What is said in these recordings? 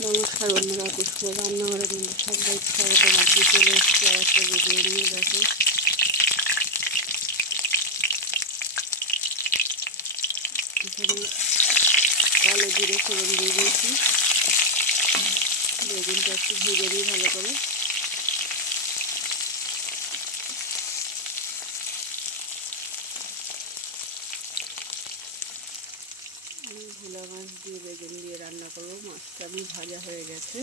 নমস্কার বন্ধুরা, পুষ্প রান্নাঘরে কিন্তু সবাই স্বাগত। আজকে চলে এসেছি আর একটা ভিডিও নিয়ে। দেখো এখানে কালো জিরে ফোড়ন দিয়ে দিয়েছি। বেগুনটা একটু ভেজে দিই ভালো করে। ভোলা মাছ দিয়ে বেগুন দিয়ে রান্না করবো। মাছটা আমি ভাজা হয়ে গেছে।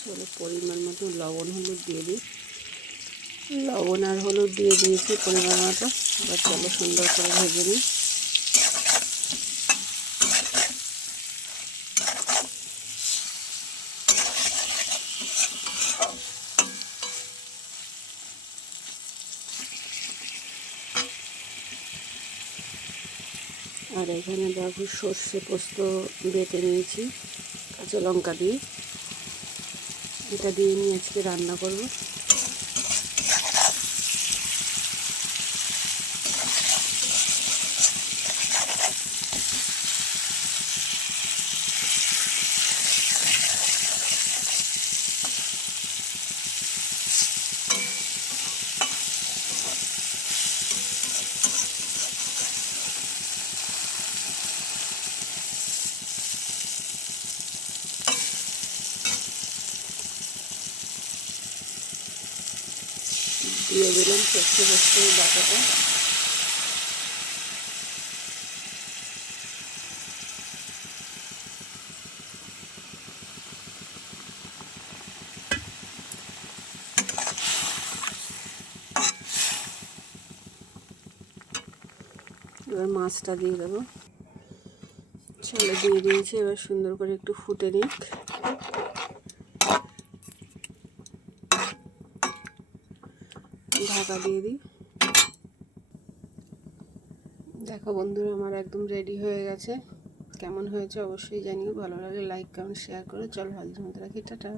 চলো পরিমাণ মতো লবণ হলুদ দিয়ে দিই। লবণ আর হলুদ দিয়ে দিয়েছি পরিমাণ মতো। এবার চলো সুন্দর করে ভেজে নিই। আর এখানে দেখো সর্ষে পোস্ত বেটে নিয়েছি কাঁচা লঙ্কা দিয়ে। এটা দিয়ে নিয়ে আজকে রান্না করব। দিয়ে দিলাম সর্ষে পোস্ত বাটাটা। এবার মাছটা দিয়ে দেবো। চলে দিয়ে দিয়েছি। এবার সুন্দর করে একটু ফুটে নিক। ঢাকা দিয়ে দিই। দেখো বন্ধুরা, আমার একদম রেডি হয়ে গেছে। কেমন হয়েছে অবশ্যই জানিও। ভালো লাগলে লাইক কমেন্ট শেয়ার করে। চলো আজকের মতো রাখি, টাটা।